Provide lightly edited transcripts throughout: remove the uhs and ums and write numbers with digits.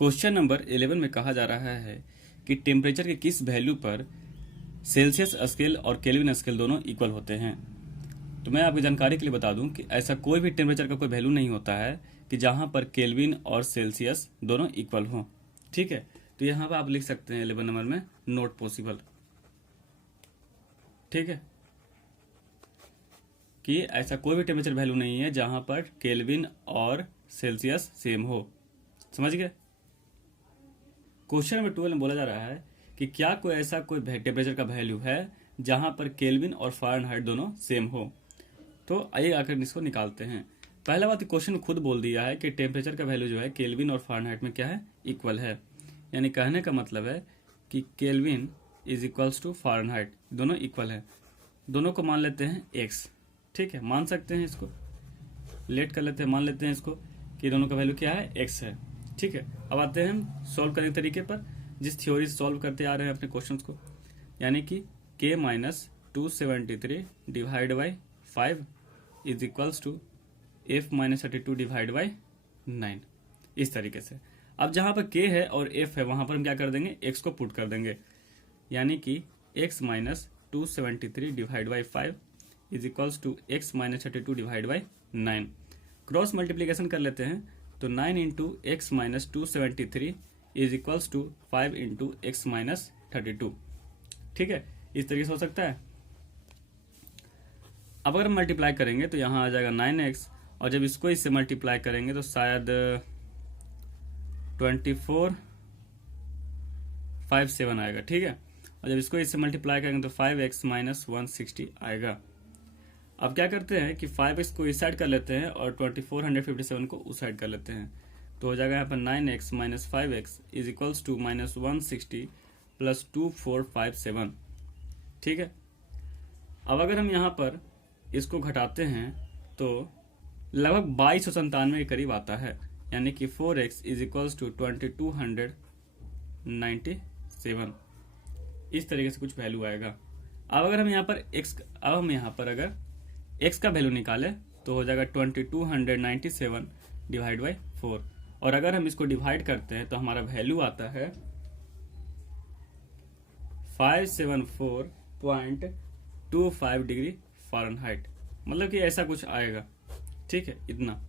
Question number 11 में कहा जा रहा है कि टेम्परेचर के किस वैल्यू पर सेल्सियस स्केल और केल्विन स्केल दोनों इक्वल होते हैं। तो मैं आपकी जानकारी के लिए बता दूं कि ऐसा कोई भी टेम्परेचर का कोई वैल्यू नहीं होता है कि जहां पर केल्विन और सेल्सियस दोनों इक्वल हों। ठीक है, तो यहां पर आप लिख सकते हैं 11 नंबर में नॉट पॉसिबल। ठीक है, कि ऐसा कोई भी टेम्परेचर वैल्यू नहीं है जहां पर केल्विन और सेल्सियस सेम हो। समझ गए। क्वेश्चन नंबर 12 में बोला जा रहा है कि क्या कोई ऐसा कोई टेम्परेचर का वैल्यू है जहां पर केल्विन और फ़ारेनहाइट दोनों सेम हो। तो आइए आकर इसको निकालते हैं। पहला बात, क्वेश्चन खुद बोल दिया है कि टेम्परेचर का वैल्यू जो है केल्विन और फ़ारेनहाइट में क्या है, इक्वल है। यानी कहने का मतलब है कि Kelvin is equals to Fahrenheit, दोनों इक्वल है। दोनों को मान लेते हैं एक्स। ठीक है, मान सकते हैं इसको, लेट कर लेते हैं, मान लेते हैं इसको कि दोनों का वैल्यू क्या है, एक्स है। ठीक है, अब आते हैं हम सॉल्व करने के तरीके पर, जिस थ्योरी से सॉल्व करते आ रहे हैं अपने क्वेश्चंस को। यानी कि k minus 273 divide by 5 is equals to f minus 32 divide by 9। इस तरीके से अब जहां पर k है और f है वहां पर हम क्या कर देंगे, x को पुट कर देंगे। यानी कि x minus 273 divide by 5 is equals to x minus 32 divide by 9। Cross multiplication कर लेते हैं तो 9 into x minus 273 is equals to 5 into x minus 32। ठीक है, इस तरीके से हो सकता है। अब अगर हम मल्टीप्लाई करेंगे तो यहाँ आ जाएगा 9x, और जब इसको इससे मल्टीप्लाई करेंगे तो शायद 2457 आएगा। ठीक है, और जब इसको इससे मल्टीप्लाई करेंगे तो 5x माइनस 160 आएगा। अब क्या करते हैं कि 5x को इस साइड कर लेते हैं और 2457 को उस साइड कर लेते हैं, तो हो जाएगा यहाँ पर 9x minus 5x is equals to minus 160 plus 2457। ठीक है, अब अगर हम यहाँ पर इसको घटाते हैं तो लगभग 2297 के करीब आता है। यानी कि 4x इज इक्वल्स टू 2297। इस तरीके से कुछ वैल्यू आएगा। अब अगर हम यहाँ पर अगर x का वैल्यू निकालें तो हो जाएगा 2297 डिवाइड बाई 4, और अगर हम इसको डिवाइड करते हैं तो हमारा वैल्यू आता है 574.25 डिग्री फ़ारेनहाइट। मतलब कि ऐसा कुछ आएगा। ठीक है, इतना।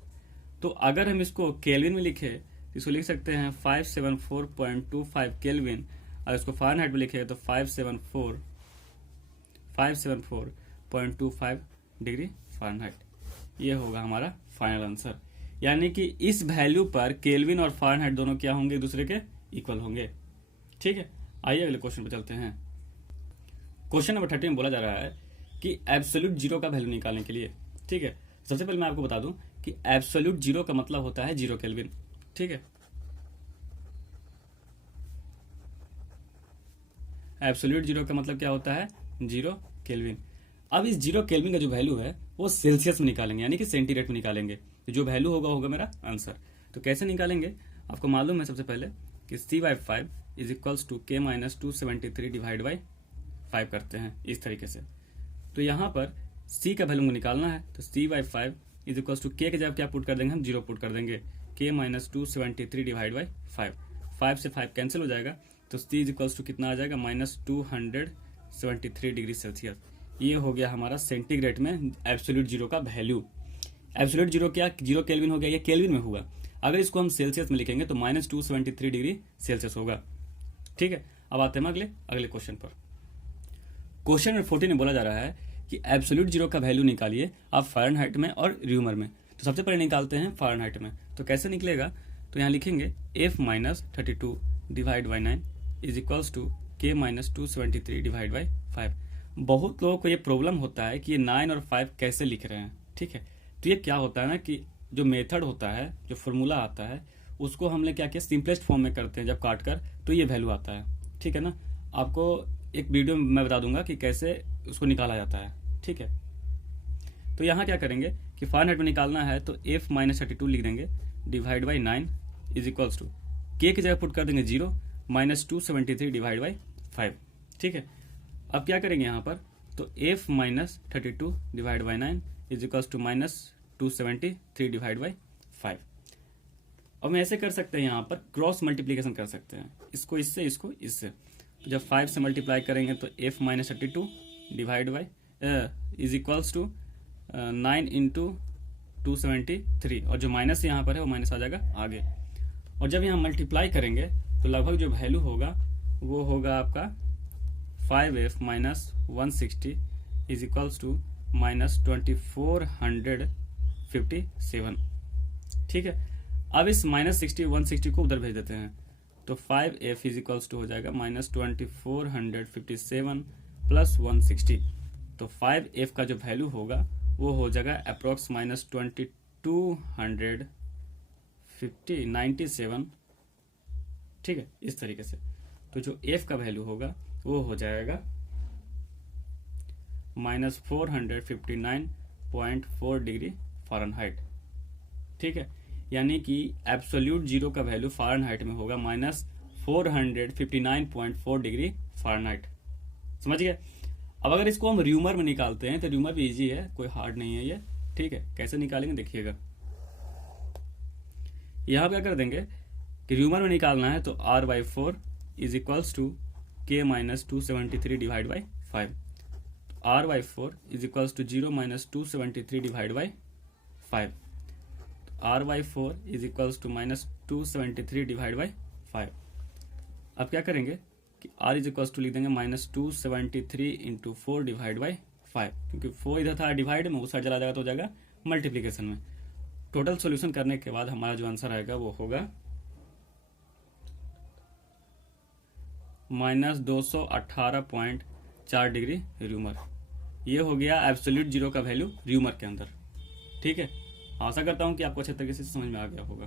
तो अगर हम इसको केल्विन में लिखे तो इसको लिख सकते हैं 574.25 केल्विन, और इसको फ़ारेनहाइट में लिखे तो 574.25 डिग्री फ़ारेनहाइट। ये होगा हमारा फाइनल आंसर। यानी कि इस वैल्यू पर केल्विन और फ़ारेनहाइट दोनों क्या होंगे, एक दूसरे के इक्वल होंगे। ठीक है, आइए अगले क्वेश्चन पर चलते हैं। क्वेश्चन नंबर 13 में बोला जा रहा है कि एब्सोल्यूट जीरो का वैल्यू निकालने के लिए। ठीक है, सबसे पहले मैं आपको बता दूं कि एब्सोल्यूट जीरो का मतलब होता है 0 केल्विन। ठीक है, एब्सोल्यूट जीरो का मतलब क्या होता है, 0 केल्विन। अब इस 0 केल्विन का जो वैल्यू है वो सेल्सियस में निकालेंगे, यानी कि सेंटीग्रेड में निकालेंगे। तो जो वैल्यू होगा मेरा आंसर। तो कैसे निकालेंगे, आपको मालूम है सबसे पहले कि c/5 is equals to k minus 273 divide by 5 करते हैं इस तरीके से। तो यहाँ पर c का वैल्यू निकालना है, तो c/5 is equals to k के जगह क्या पुट कर देंगे, हम 0 पुट कर देंगे। k माइनस 273 डिवाइड बाई 5 से 5 कैंसिल हो जाएगा, तो c इज इक्वल्स टू कितना आ जाएगा, माइनस 273 डिग्री सेल्सियस। ये हो गया हमारा सेंटीग्रेड में एब्सोल्यूट जीरो का वैल्यू। एब्सोल्यूट जीरो क्या, 0 केल्विन हो गया, ये केल्विन में होगा। अगर इसको हम सेल्सियस में लिखेंगे तो माइनस 273 डिग्री सेल्सियस होगा। ठीक है, अब आते हैं अगले क्वेश्चन पर। क्वेश्चन नंबर 14 में बोला जा रहा है कि एब्सोल्यूट जीरो का वैल्यू निकालिए आप फ़ारेनहाइट में और र्यूमर में। तो सबसे पहले निकालते हैं फ़ारेनहाइट में। तो कैसे निकलेगा, तो यहाँ लिखेंगे f minus 32 divide by 9 is equals to k minus 273 divide by 5। बहुत लोगों को ये प्रॉब्लम होता है कि ये 9 और 5 कैसे लिख रहे हैं। ठीक है, तो ये क्या होता है ना कि जो मेथड होता है, जो फॉर्मूला आता है, उसको हमने क्या किया, सिंपलेस्ट फॉर्म में करते हैं जब काट कर, तो ये वैल्यू आता है। ठीक है ना, आपको एक वीडियो में मैं बता दूंगा कि कैसे उसको निकाला जाता है। ठीक है, तो यहाँ क्या करेंगे कि फ़ारेनहाइट में निकालना है तो f माइनस 32 लिख देंगे divide by 9 is equals to k की जगह पुट कर देंगे 0 माइनस 273 डिवाइड बाई 5। ठीक है, अब क्या करेंगे यहाँ पर, तो f minus 32 divide by 9 is equals to minus 273 divide by 5। अब हम ऐसे कर सकते हैं, यहाँ पर क्रॉस मल्टीप्लीकेशन कर सकते हैं, इसको इससे इसको इससे। तो जब 5 से मल्टीप्लाई करेंगे तो f minus 32 divide by is equals to 9 into 273, और जो माइनस यहाँ पर है वो माइनस आ जाएगा आगे। और जब यहाँ मल्टीप्लाई करेंगे तो लगभग जो वैल्यू होगा वो होगा आपका 5f minus 160 is equals to minus 2457। ठीक है, अब इस माइनस 160 को उधर भेज देते हैं, तो 5f इज इक्वल्स टू हो जाएगा माइनस 2457 प्लस 160। तो 5f का जो वैल्यू होगा वो हो जाएगा अप्रोक्स माइनस 2297। ठीक है, इस तरीके से। तो जो f का वैल्यू होगा वो हो जाएगा माइनस 459.4 डिग्री फ़ारेनहाइट। ठीक है, यानी कि एब्सोल्यूट जीरो का वैल्यू फ़ारेनहाइट में होगा माइनस 459.4 डिग्री फ़ारेनहाइट। समझ गए? अब अगर इसको हम र्यूमर में निकालते हैं तो र्यूमर भी इजी है, कोई हार्ड नहीं है ये। ठीक है, कैसे निकालेंगे देखिएगा। यहां पे क्या कर देंगे कि र्यूमर में निकालना है तो r/4 is equals to k minus 273 divide by 5। r/4 is equals to 0 minus 273 divide by 5। r/4 is equals to minus 273 divide by 5। अब क्या करेंगे कि r इज इक्वल्स टू लिख देंगे माइनस 273 इंटू 4 डिवाइड बाई 5, क्योंकि 4 इधर था डिवाइड में, उस साइड चला जाएगा तो हो जाएगा मल्टीप्लीकेशन में। टोटल सॉल्यूशन करने के बाद हमारा जो आंसर आएगा वो होगा माइनस 218.4 डिग्री र्यूमर। ये हो गया एब्सोल्यूट जीरो का वैल्यू र्यूमर के अंदर। ठीक है, आशा करता हूं कि आपको अच्छे तरीके से समझ में आ गया होगा।